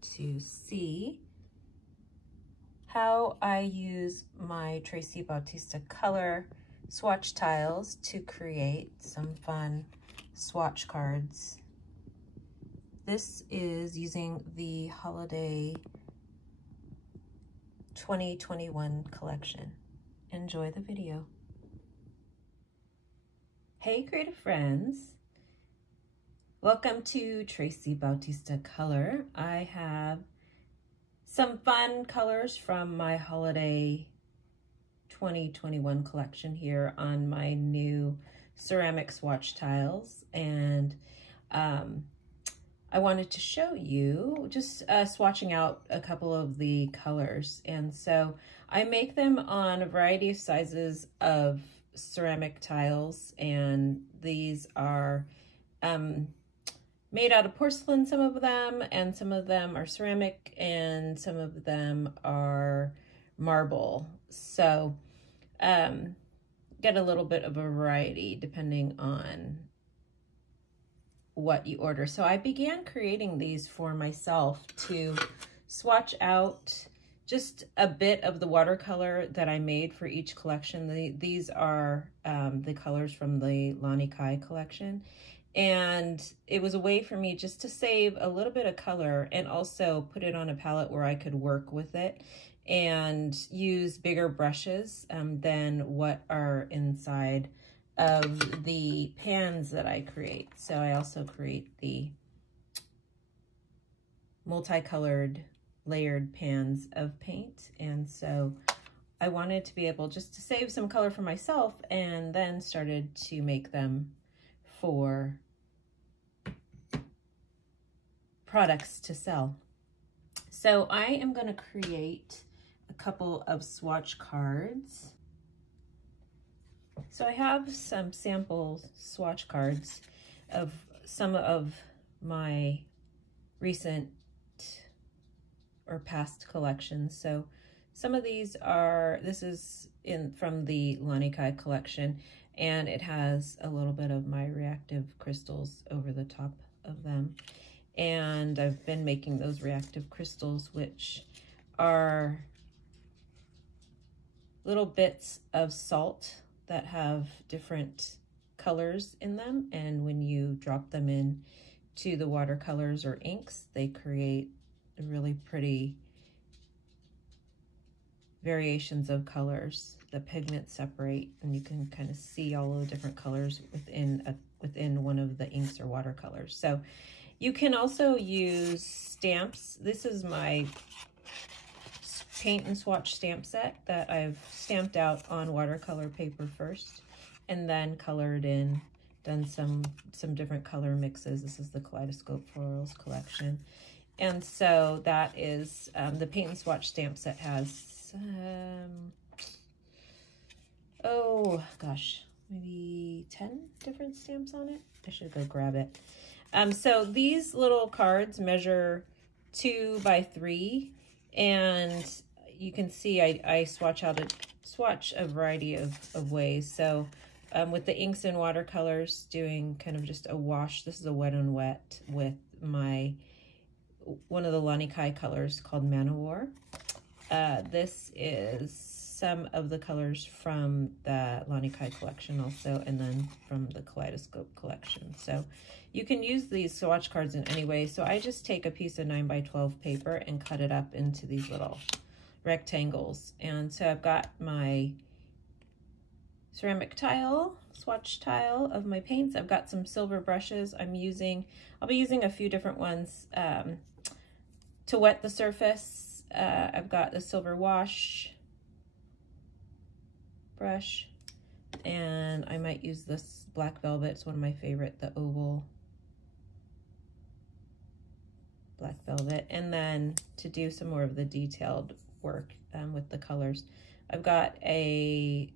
to see how I use my Tracy Bautista color swatch tiles to create some fun swatch cards. This is using the Holiday 2021 collection. Enjoy the video. Hey creative friends, welcome to Tracy Bautista Color. I have some fun colors from my Holiday 2021 collection here on my new ceramic swatch tiles, and I wanted to show you just swatching out a couple of the colors. And so I make them on a variety of sizes of ceramic tiles, and these are made out of porcelain, some of them, and some of them are ceramic, and some of them are marble. So get a little bit of a variety depending on what you order. So I began creating these for myself to swatch out just a bit of the watercolor that I made for each collection. These are the colors from the Lani Kai collection. And it was a way for me just to save a little bit of color and also put it on a palette where I could work with it and use bigger brushes than what are inside of the pans that I create. So I also create the multicolored layered pans of paint, and so I wanted to be able just to save some color for myself, and then started to make them for products to sell. So I am going to create a couple of swatch cards. So I have some sample swatch cards of some of my recent or past collections. So some of these are, this is from the Lani Kai collection, and it has a little bit of my reactive crystals over the top of them. And I've been making those reactive crystals, which are little bits of salt that have different colors in them. And when you drop them in to the watercolors or inks, they create really pretty variations of colors. The pigments separate, and you can kind of see all of the different colors within one of the inks or watercolors. So you can also use stamps. This is my paint and swatch stamp set that I've stamped out on watercolor paper first, and then colored in, done some different color mixes. This is the Kaleidoscope Florals collection. And so that is, the paint and swatch stamp set has, oh gosh, maybe 10 different stamps on it. I should go grab it. So these little cards measure 2 by 3, and you can see I swatch a variety of ways. So with the inks and watercolors, doing kind of just a wash. This is a wet on wet with one of the Lani Kai colors called Man O' War. This is some of the colors from the Lani Kai collection also, and then from the Kaleidoscope collection. So you can use these swatch cards in any way. So I just take a piece of 9 by 12 paper and cut it up into these little rectangles. And so I've got my ceramic tile, swatch tile of my paints. I've got some silver brushes I'll be using a few different ones to wet the surface. I've got the silver wash brush, and I might use this black velvet. It's one of my favorite, the oval black velvet. And then to do some more of the detailed work with the colors, I've got a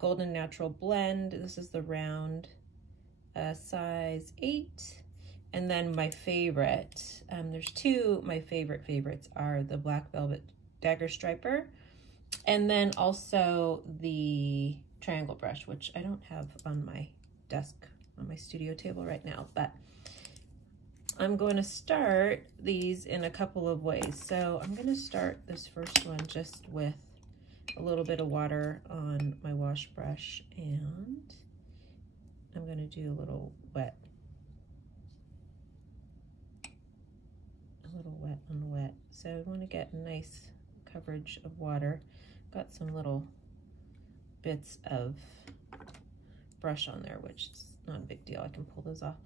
Golden Natural Blend. This is the round size 8. And then my favorite, there's two, my favorites are the Black Velvet Dagger Striper, and then also the Triangle Brush, which I don't have on my desk, on my studio table right now, but I'm going to start these in a couple of ways. So I'm going to start this first one just with a little bit of water on my wash brush, and I'm going to do a little wet on the wet. So I want to get a nice coverage of water. Got some little bits of brush on there, which is not a big deal. I can pull those off.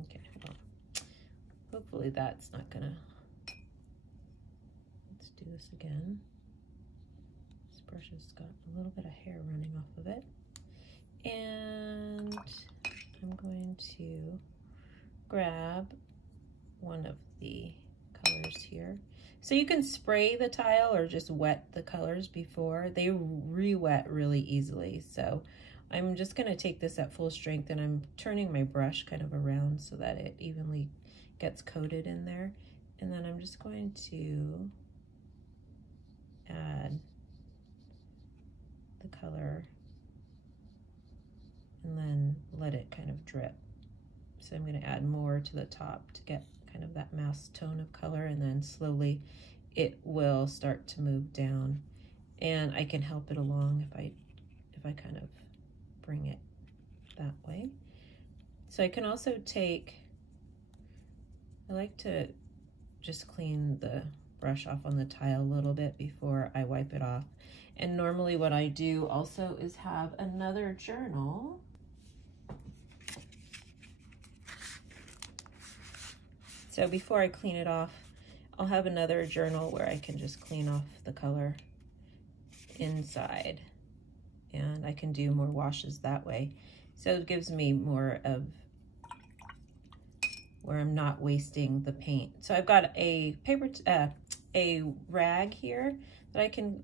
Okay, well, hopefully that's not gonna, let's do this again. This brush has got a little bit of hair running off of it. And I'm going to grab one of the colors here. So you can spray the tile or just wet the colors before. They re-wet really easily. So I'm just going to take this at full strength, and I'm turning my brush kind of around so that it evenly gets coated in there. And then I'm just going to add the color and then let it kind of drip. So I'm going to add more to the top to get kind of that mass tone of color, and then slowly it will start to move down, and I can help it along if I kind of bring it that way. So I can also take, I like to just clean the brush off on the tile a little bit before I wipe it off. And normally what I do also is have another journal. So before I clean it off, I'll have another journal where I can just clean off the color inside, and I can do more washes that way. So it gives me more of where I'm not wasting the paint. So I've got a a rag here that I can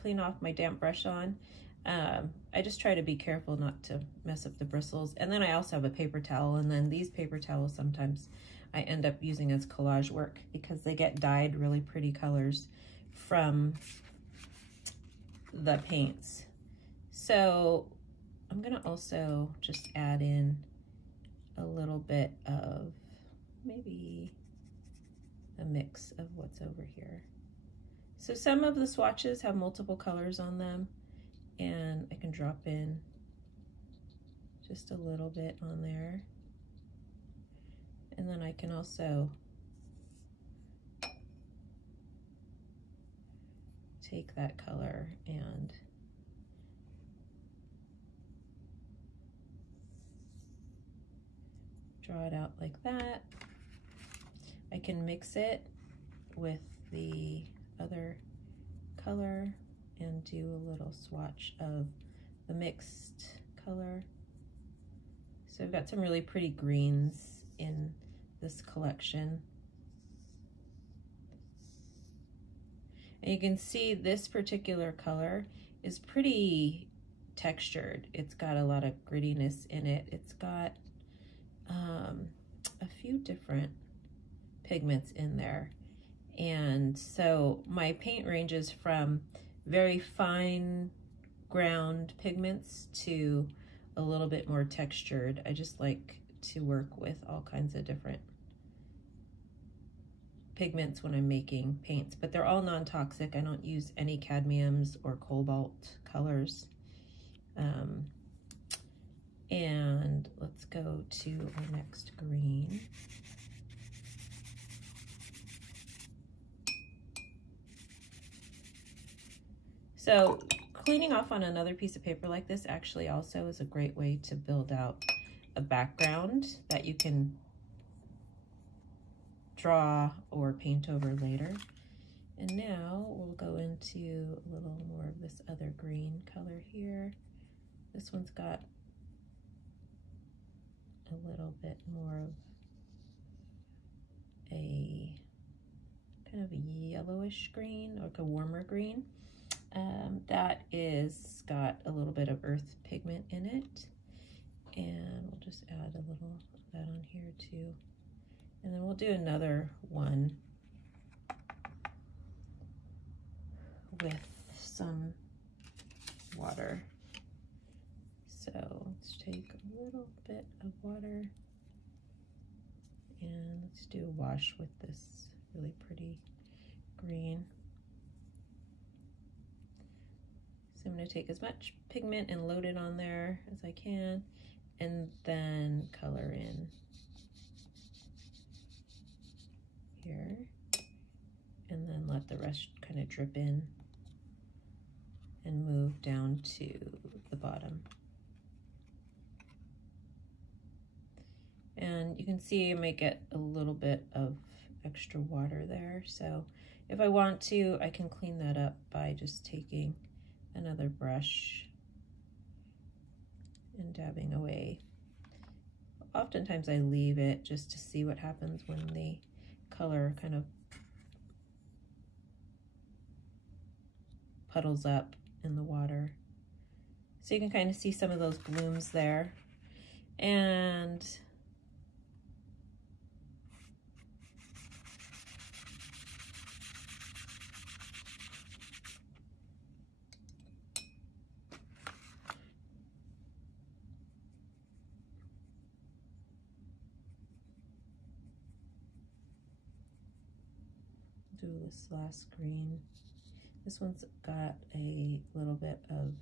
clean off my damp brush on. I just try to be careful not to mess up the bristles. And then I also have a paper towel, and then these paper towels sometimes I end up using as collage work because they get dyed really pretty colors from the paints. So I'm gonna also just add in a little bit of maybe a mix of what's over here. So some of the swatches have multiple colors on them, and I can drop in just a little bit on there. And then I can also take that color and draw it out like that. I can mix it with the other color and do a little swatch of the mixed color. So I've got some really pretty greens in this collection. And you can see this particular color is pretty textured. It's got a lot of grittiness in it. It's got a few different pigments in there. And so my paint ranges from very fine ground pigments to a little bit more textured. I just like to work with all kinds of different pigments when I'm making paints, but they're all non-toxic. I don't use any cadmiums or cobalt colors. And let's go to our next green. So cleaning off on another piece of paper like this actually also is a great way to build out a background that you can draw or paint over later. And now we'll go into a little more of this other green color here. This one's got a little bit more of a kind of a yellowish green, or like a warmer green. That is got a little bit of earth pigment in it. And we'll just add a little of that on here too. And then we'll do another one with some water. So let's take a little bit of water and let's do a wash with this really pretty green. So I'm going to take as much pigment and load it on there as I can, and then color in here, and then let the rest kind of drip in and move down to the bottom. And you can see I might get a little bit of extra water there, so if I want to, I can clean that up by just taking another brush and dabbing away. Oftentimes I leave it just to see what happens when the color kind of puddles up in the water. So you can kind of see some of those blooms there. And do this last green. This one's got a little bit of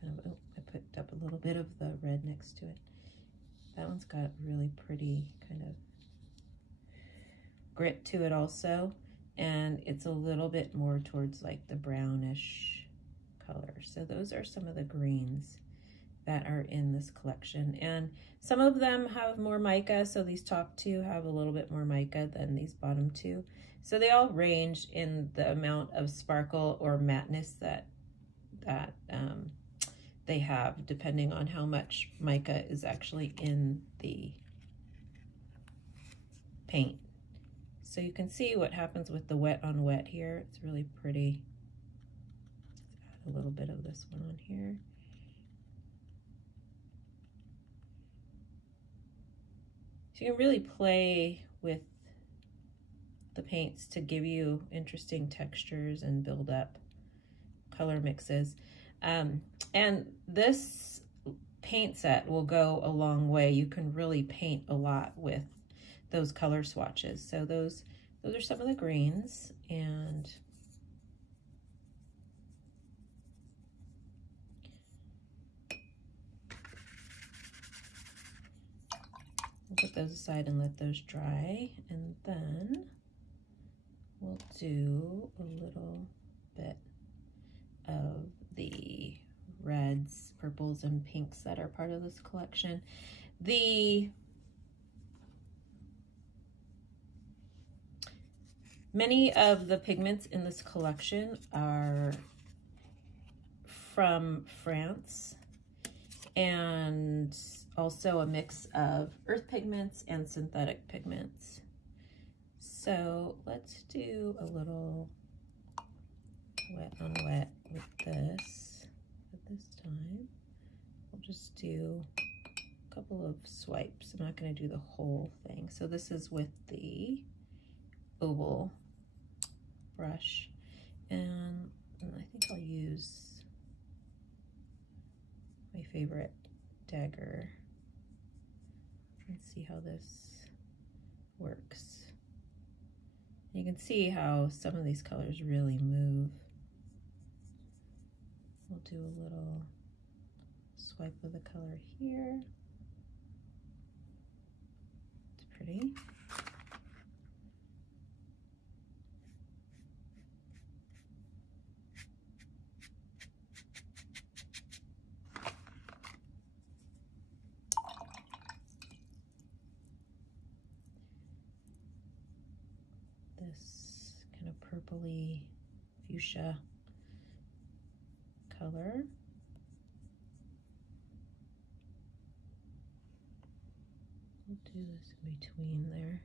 kind of, oh, I picked up a little bit of the red next to it. That one's got really pretty kind of grit to it also, and it's a little bit more towards like the brownish color. So those are some of the greens that are in this collection, and some of them have more mica, so these top two have a little bit more mica than these bottom two. So they all range in the amount of sparkle or mattness that they have, depending on how much mica is actually in the paint. So you can see what happens with the wet on wet here. It's really pretty. Let's add a little bit of this one on here. So you can really play with the paints to give you interesting textures and build up color mixes. And this paint set will go a long way. You can really paint a lot with those color swatches. So those are some of the greens, and we'll put those aside and let those dry, and then we'll do a little bit of the reds, purples, and pinks that are part of this collection. Many of the pigments in this collection are from France, and also a mix of earth pigments and synthetic pigments. So let's do a little wet on wet with this. At this time, we'll just do a couple of swipes. I'm not going to do the whole thing. So this is with the oval brush, and I think I'll use my favorite dagger and see how this works. You can see how some of these colors really move. We'll do a little swipe of the color here. It's pretty. This kind of purpley fuchsia color. We'll do this in between there.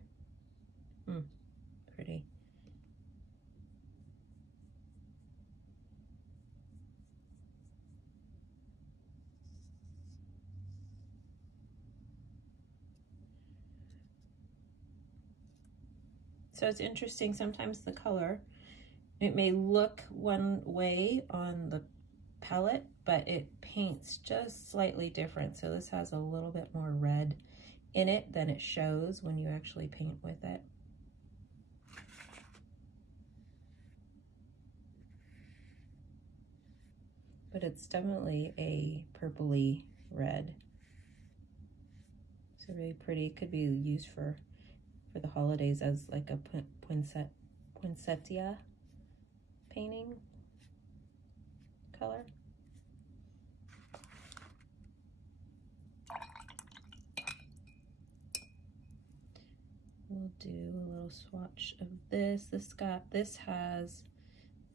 Pretty. So it's interesting, sometimes the color It may look one way on the palette, but it paints just slightly different. So this has a little bit more red in it than it shows when you actually paint with it. But it's definitely a purpley red. It's really pretty. Could be used for the holidays as like a poinsettia painting color. We'll do a little swatch of this. This has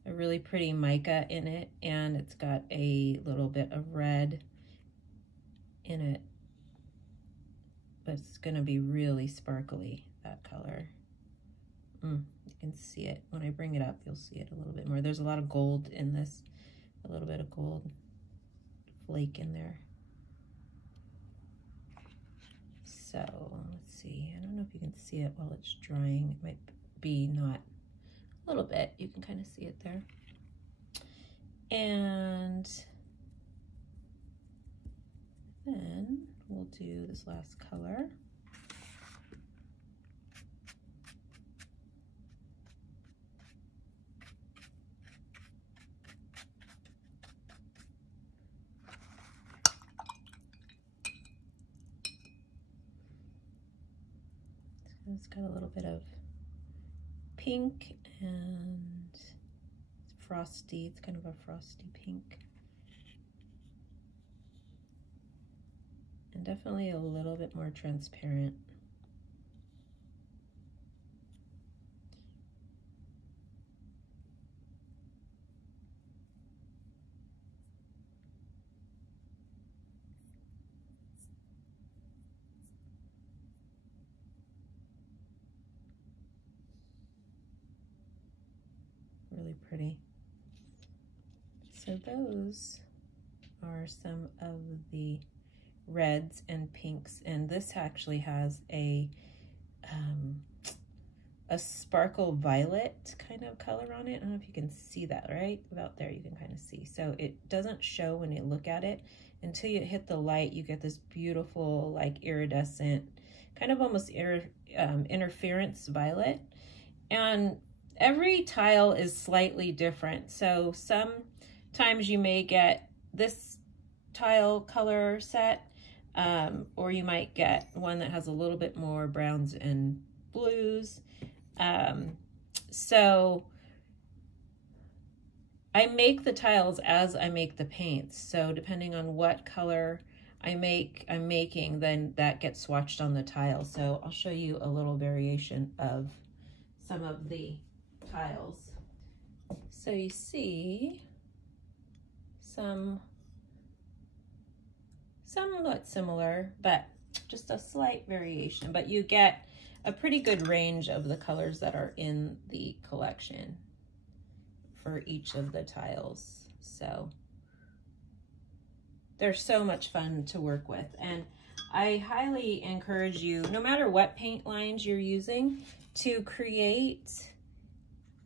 a really pretty mica in it, and it's got a little bit of red in it, but it's gonna be really sparkly, that color. You can see it. When I bring it up, you'll see it a little bit more. There's a lot of gold in this, a little bit of gold flake in there. So let's see, I don't know if you can see it while it's drying. It might be not, a little bit, you can kind of see it there. And then we'll do this last color. It's got a little bit of pink and it's frosty. It's kind of a frosty pink. And definitely a little bit more transparent. Really pretty. So those are some of the reds and pinks, and this actually has a sparkle violet kind of color on it. I don't know if you can see that, right? About there you can kind of see. So it doesn't show when you look at it. Until you hit the light, you get this beautiful, like iridescent, kind of almost interference violet. And every tile is slightly different. So sometimes you may get this tile color set, or you might get one that has a little bit more browns and blues. So I make the tiles as I make the paints. So depending on what color I'm making, then that gets swatched on the tile. So I'll show you a little variation of some of the tiles. So you see somewhat similar, but just a slight variation, but you get a pretty good range of the colors that are in the collection for each of the tiles. So they're so much fun to work with, and I highly encourage you, no matter what paint lines you're using, to create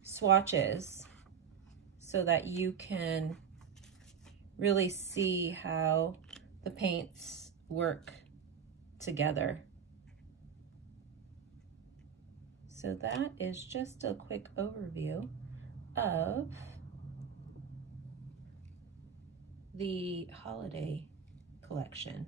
swatches so that you can really see how the paints work together. So that is just a quick overview of the holiday collection.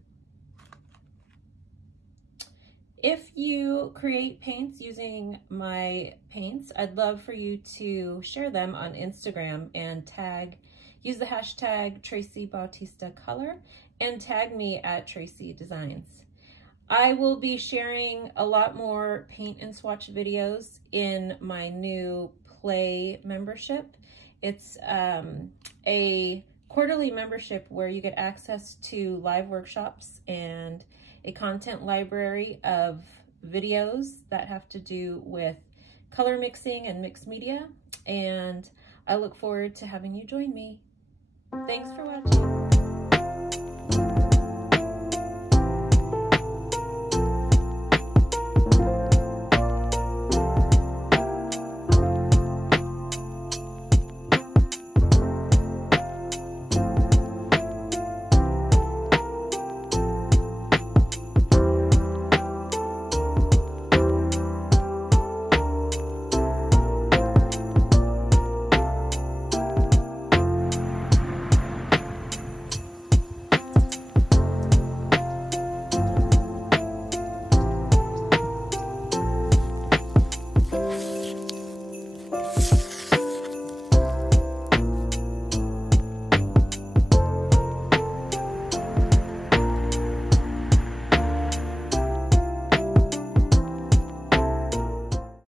If you create paints using my paints, I'd love for you to share them on Instagram and use the hashtag Tracy Bautista Color and tag me at Tracy Designs. I will be sharing a lot more paint and swatch videos in my new Play membership. It's a quarterly membership where you get access to live workshops and a content library of videos that have to do with color mixing and mixed media. And I look forward to having you join me. Thanks for watching.